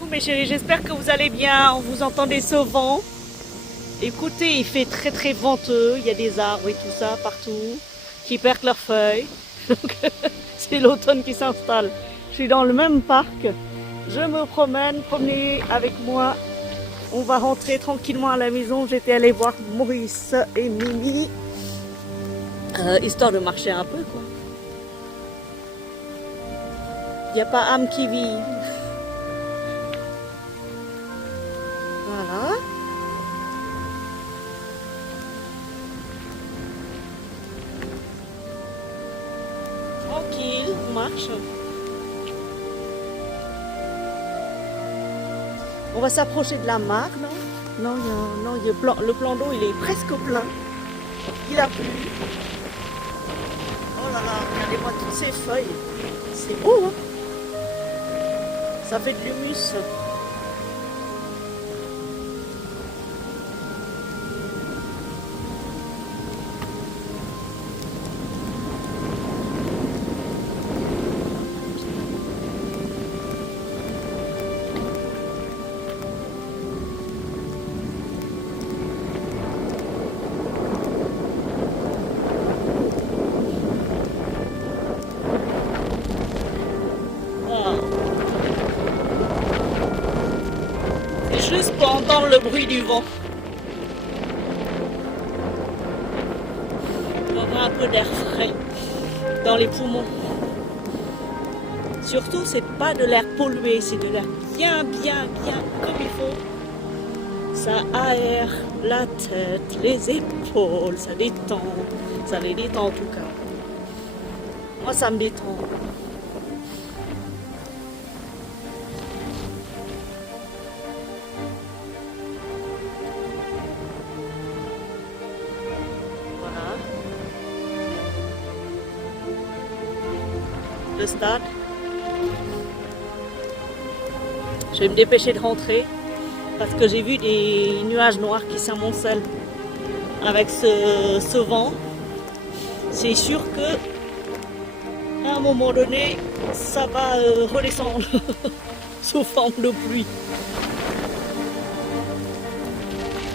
Coucou mes chéris, j'espère que vous allez bien. Vous entendez ce vent. Écoutez, il fait très très venteux. Il y a des arbres et tout ça partout qui perdent leurs feuilles. Donc c'est l'automne qui s'installe. Je suis dans le même parc. Je me promène, promenez avec moi. On va rentrer tranquillement à la maison. J'étais allée voir Maurice et Mimi. Histoire de marcher un peu quoi. Il n'y a pas âme qui vit. Voilà. Tranquille, on marche. On va s'approcher de la mare, non? Non, le plan d'eau il est presque plein. Il a plu. Oh là là, regardez-moi toutes ces feuilles. C'est beau, hein? Ça fait de l'humus. Juste pour entendre le bruit du vent. On va avoir un peu d'air frais dans les poumons. Surtout, c'est pas de l'air pollué, c'est de l'air bien comme il faut. Ça aère la tête, les épaules, ça détend. Ça les détend en tout cas. Moi, ça me détend. Le stade. Je vais me dépêcher de rentrer parce que j'ai vu des nuages noirs qui s'amoncellent avec ce vent. C'est sûr que à un moment donné, ça va redescendre sous forme de pluie.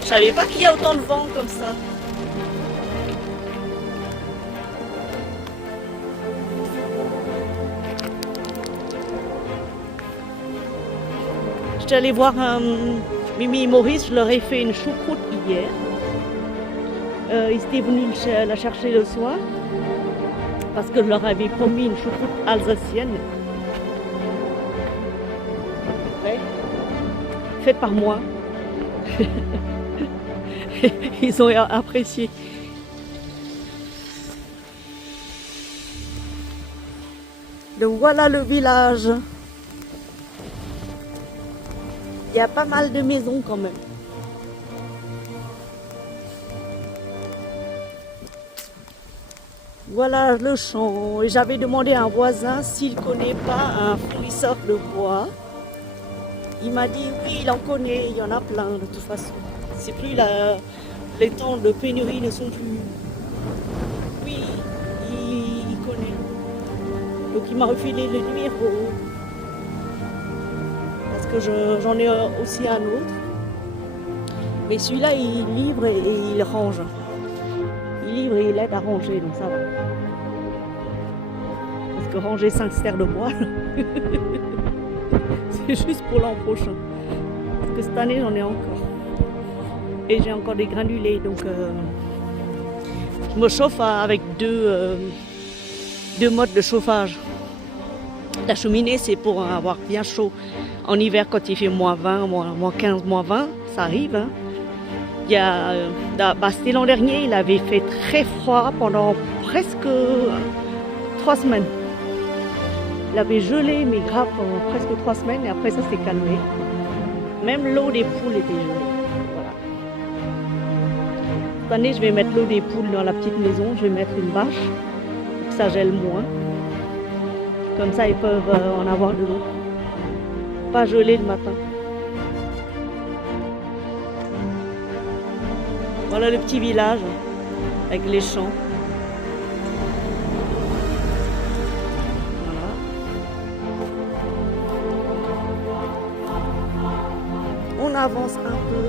Je savais pas qu'il y a autant de vent comme ça. J'étais allée voir Mimi et Maurice, je leur ai fait une choucroute hier. Ils étaient venus la chercher le soir parce que je leur avais promis une choucroute alsacienne. Ouais. Faite par moi. Ils ont apprécié. Donc voilà le village. Il y a pas mal de maisons quand même. Voilà le champ. Et j'avais demandé à un voisin s'il ne connaît pas un fournisseur de bois. Il m'a dit oui, il en connaît, il y en a plein de toute façon. C'est plus les temps de pénurie ne sont plus. Oui, il connaît. Donc il m'a refilé le numéro. Parce que j'en ai aussi un autre. Mais celui-là, il livre et il range. Il livre et il aide à ranger, donc ça va. Parce que ranger 5 stères de bois, c'est juste pour l'an prochain. Parce que cette année, j'en ai encore. Et j'ai encore des granulés, donc je me chauffe avec deux modes de chauffage. La cheminée, c'est pour avoir bien chaud. En hiver, quand il fait moins 20, moins 15, moins 20, ça arrive. Hein. C'était l'an dernier, il avait fait très froid pendant presque 3 semaines. Il avait gelé mes grappes pendant presque 3 semaines et après ça s'est calmé. Même l'eau des poules était gelée. Voilà. Cette année, je vais mettre l'eau des poules dans la petite maison. Je vais mettre une bâche pour que ça gèle moins. Comme ça, ils peuvent en avoir de l'eau. Pas gelé le matin. Voilà le petit village avec les champs. Voilà. avance un peu.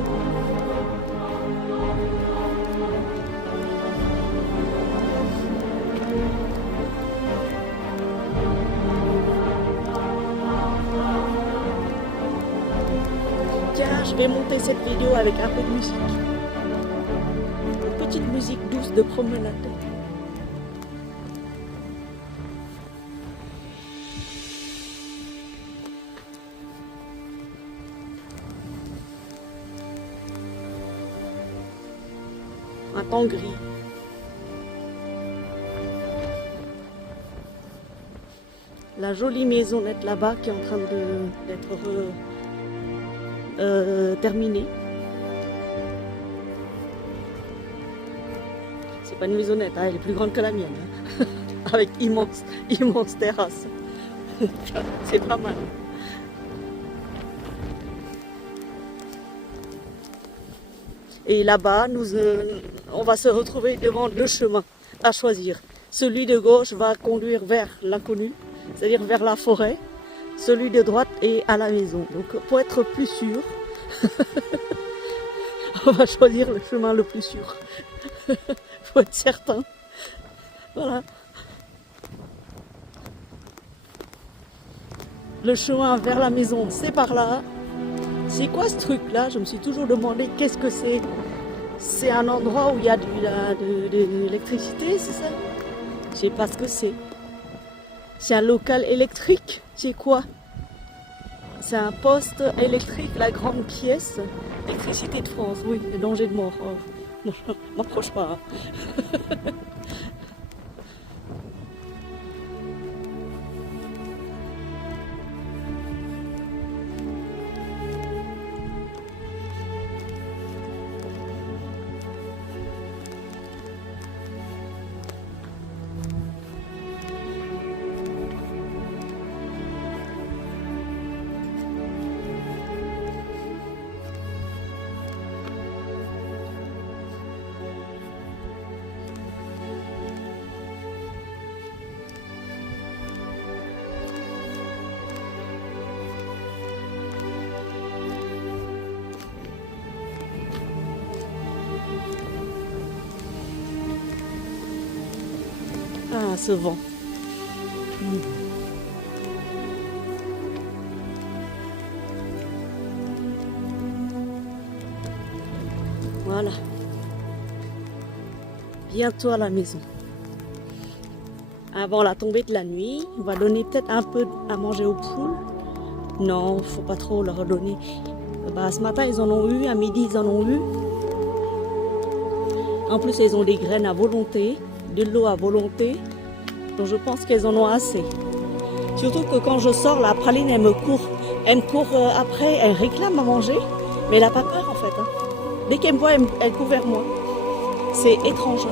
Tiens, je vais monter cette vidéo avec un peu de musique. Une petite musique douce de promenade. Un temps gris. La jolie maisonnette là-bas qui est en train d'être terminée. C'est pas une maisonnette, hein, elle est plus grande que la mienne. Hein. Avec immense terrasse. C'est pas mal. Et là-bas, on va se retrouver devant le chemin à choisir. Celui de gauche va conduire vers l'inconnu, c'est-à-dire vers la forêt. Celui de droite est à la maison. Donc pour être plus sûr, on va choisir le chemin le plus sûr. Faut être certain. Voilà. Le chemin vers la maison, c'est par là. C'est quoi ce truc-là? Je me suis toujours demandé qu'est-ce que c'est. C'est un endroit où il y a de l'électricité, c'est ça? Je sais pas ce que c'est. C'est un local électrique? C'est quoi? C'est un poste électrique, la grande pièce. Électricité de France, oui, le danger de mort. Oh, non, je m'approche pas. Hein. Ah, ce vent. Voilà. Bientôt à la maison. Avant la tombée de la nuit, on va donner peut-être un peu à manger aux poules. Non, faut pas trop leur donner. Bah, ce matin, ils en ont eu. À midi, ils en ont eu. En plus, ils ont des graines à volonté, de l'eau à volonté. Donc, je pense qu'elles en ont assez. Surtout que quand je sors, la praline, elle me court. Elle me court après, elle réclame à manger. Mais elle n'a pas peur, en fait. Hein. Dès qu'elle me voit, elle court vers moi. C'est étrange.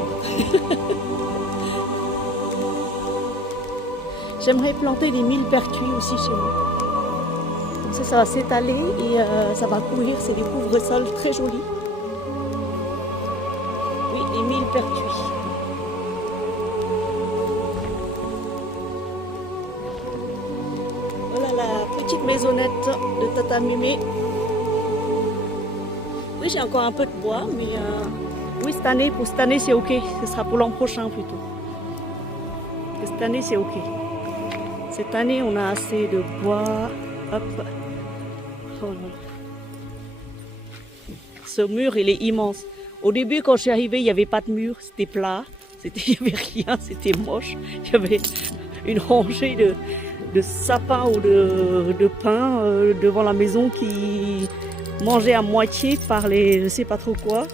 J'aimerais planter des millepertuis aussi chez moi. Comme ça va s'étaler et ça va courir. C'est des couvre-sols très jolis. Oui, des millepertuis. Voilà la petite maisonnette de Tata Mémé. Oui, j'ai encore un peu de bois, mais oui, pour cette année, c'est ok. Ce sera pour l'an prochain plutôt. Cette année, c'est ok. Cette année, on a assez de bois. Hop. Voilà. Ce mur, il est immense. Au début, quand je suis arrivée, il n'y avait pas de mur. C'était plat. Il n'y avait rien. C'était moche. Il y avait une rangée de sapins ou de pins devant la maison qui mangeaient à moitié par les je sais pas trop quoi.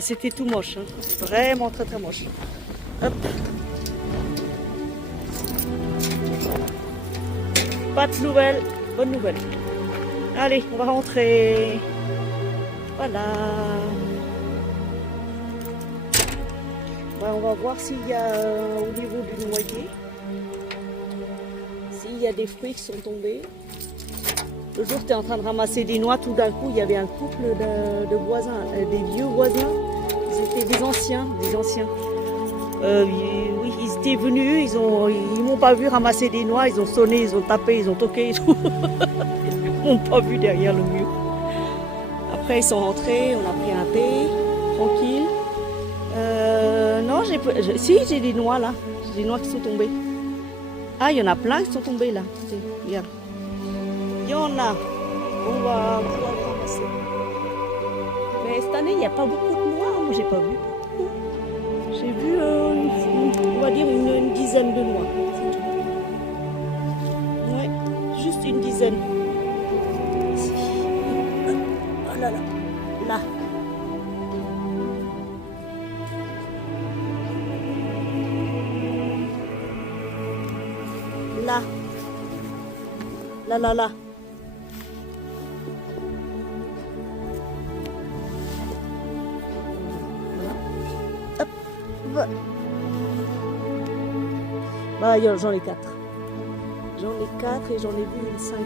C'était tout moche. Hein. Vraiment très très moche. Hop. Pas de nouvelles, bonne nouvelle. Allez, on va rentrer. Voilà. On va voir s'il y a au niveau du noyer, s'il y a des fruits qui sont tombés. Le jour, tu es en train de ramasser des noix, tout d'un coup, il y avait un couple de voisins, des vieux voisins. Ils étaient des anciens. Oui, ils étaient venus, ils m'ont pas vu ramasser des noix, ils ont sonné, ils ont tapé, ils ont toqué et tout. Ils m'ont pas vu derrière le mur. Après, ils sont rentrés, on a pris un thé, tranquille. Non, si, j'ai des noix là. J'ai des noix qui sont tombées. Ah, il y en a plein qui sont tombées là. Regarde. Il y en a. On va les ramasser. Mais cette année, il n'y a pas beaucoup de noix. Moi, j'ai pas vu. J'ai vu, on va dire, une dizaine de noix. Ouais, juste une dizaine. Ici. Oh là là. Là. Là. Là, là, là. Hop. Bah, j'en ai 4. J'en ai 4 et j'en ai vu une 5e là.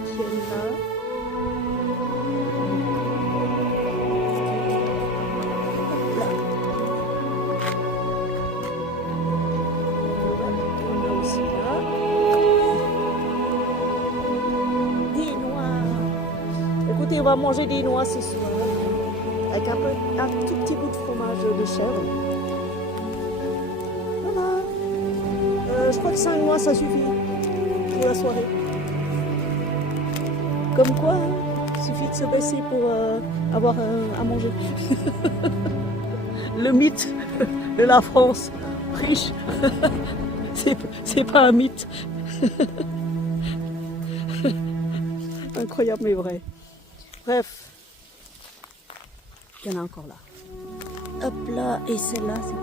Hop là. On a aussi là. Des noix. Écoutez, on va manger des noix ce soir. Avec un tout petit bout de fromage de chèvre. Voilà. Je crois que 5 noix ça suffit pour la soirée. Comme quoi, il suffit de se baisser pour avoir à manger. Le mythe de la France riche, c'est pas un mythe. Incroyable mais vrai. Bref, il y en a encore là. Hop là, et celle-là, c'est quoi?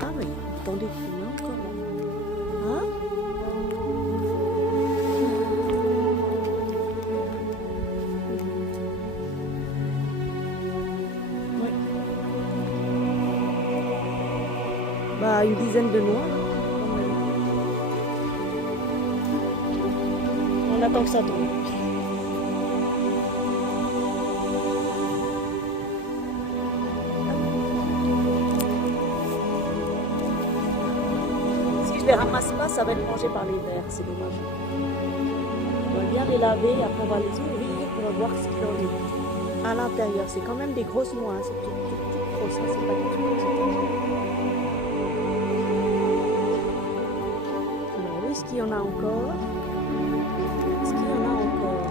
Ah oui, attendez, il y en a encore là. Hein? Oui. Bah, une dizaine de noix. On attend que ça tombe. Si je les ramasse pas, ça va être mangé par les vers, c'est dommage. On va bien les laver, après on va les ouvrir, on va voir ce qu'il en est. À l'intérieur, c'est quand même des grosses noix, c'est tout gros, ça, c'est pas du tout comme ça. Alors, où est-ce qu'il y en a encore? Est-ce qu'il y en a encore?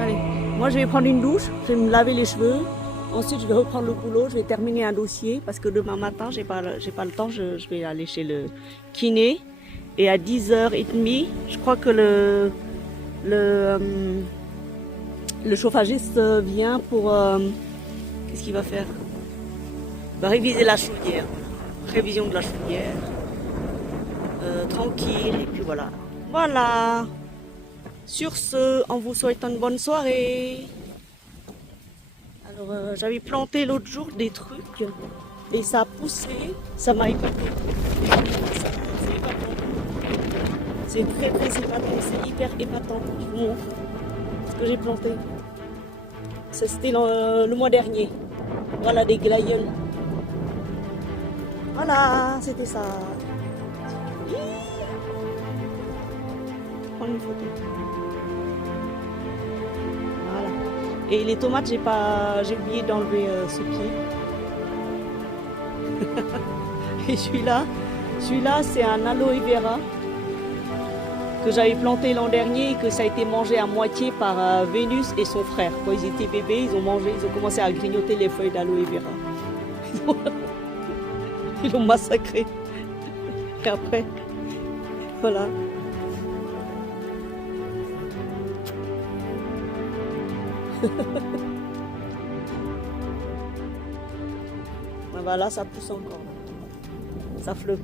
Allez, moi je vais prendre une douche, je vais me laver les cheveux. Ensuite, je vais reprendre le boulot, je vais terminer un dossier parce que demain matin, j'ai pas le temps, je vais aller chez le kiné. Et à 10h30, je crois que le chauffagiste vient pour... qu'est-ce qu'il va faire? Il va réviser la chaudière. Révision de la chaudière. Tranquille, et puis voilà. Voilà. Sur ce, on vous souhaite une bonne soirée. Alors, j'avais planté l'autre jour des trucs et ça a poussé, ça m'a épaté. C'est épatant. C'est très très épatant, c'est hyper épatant. Je vous montre ce que j'ai planté. C'était le mois dernier. Voilà des glaïeuls. Voilà, c'était ça. Prendre une photo. Voilà. Et les tomates, j'ai oublié d'enlever ce pied. Et celui-là, c'est un aloe vera que j'avais planté l'an dernier et que ça a été mangé à moitié par Vénus et son frère. Quand ils étaient bébés, ils ont commencé à grignoter les feuilles d'aloe vera. Ils l'ont massacré. Et après, voilà. Voilà, ça pousse encore. Ça fleurit.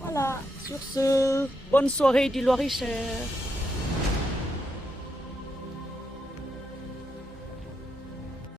Voilà, sur ce, bonne soirée du Loir-et-Cher.